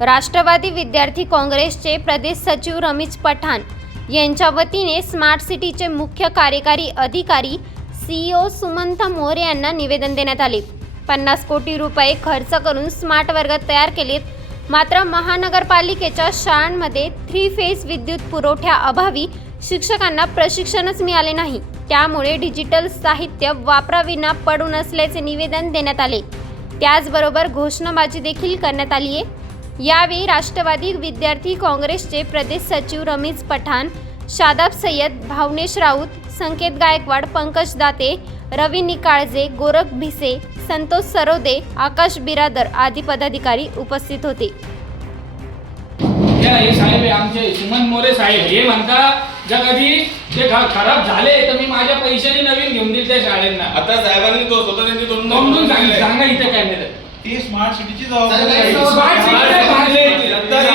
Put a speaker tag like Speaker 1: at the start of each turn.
Speaker 1: राष्ट्रवादी विद्यार्थी काँग्रेसचे प्रदेश सचिव रमेश पठाण यांच्या वतीने स्मार्ट सिटीचे मुख्य कार्यकारी अधिकारी सीईओ सुमंत मोरे यांना निवेदन देण्यात आले. पन्नास कोटी रुपये खर्च करून स्मार्ट वर्ग तयार केलेत. मात्र महानगरपालिकेच्या शाळांमध्ये थ्री फेज विद्युत पुरवठ्याअभावी शिक्षकांना प्रशिक्षणच मिळाले नाही. त्यामुळे डिजिटल साहित्य वापराविना पडून असल्याचे निवेदन देण्यात आले. त्याचबरोबर घोषणाबाजी देखील करण्यात आली आहे यावेळी राष्ट्रवादी विद्यार्थी काँग्रेसचे प्रदेश सचिव रमेश पठाण शादाब सय्यद भावनेश राऊत संकेत गायकवाड पंकज दाते रवी निकाळजे गोरख भिसे संतोष सरोदे आकाश बिरादर आदी पदाधिकारी उपस्थित होते.
Speaker 2: हे साहेब आमचे सुमन मोरे साहेब हे म्हणता जर कधी ते खराब झाले तर मी माझ्या पैशाने नवीन घेऊन देईल त्या शाळेंना.
Speaker 3: आता साहेबांनी तो स्वतः
Speaker 2: सांग सांगा इथे काय नाही
Speaker 4: ती स्मार्ट सिटीची जबाबदारी आहे.
Speaker 2: Smart city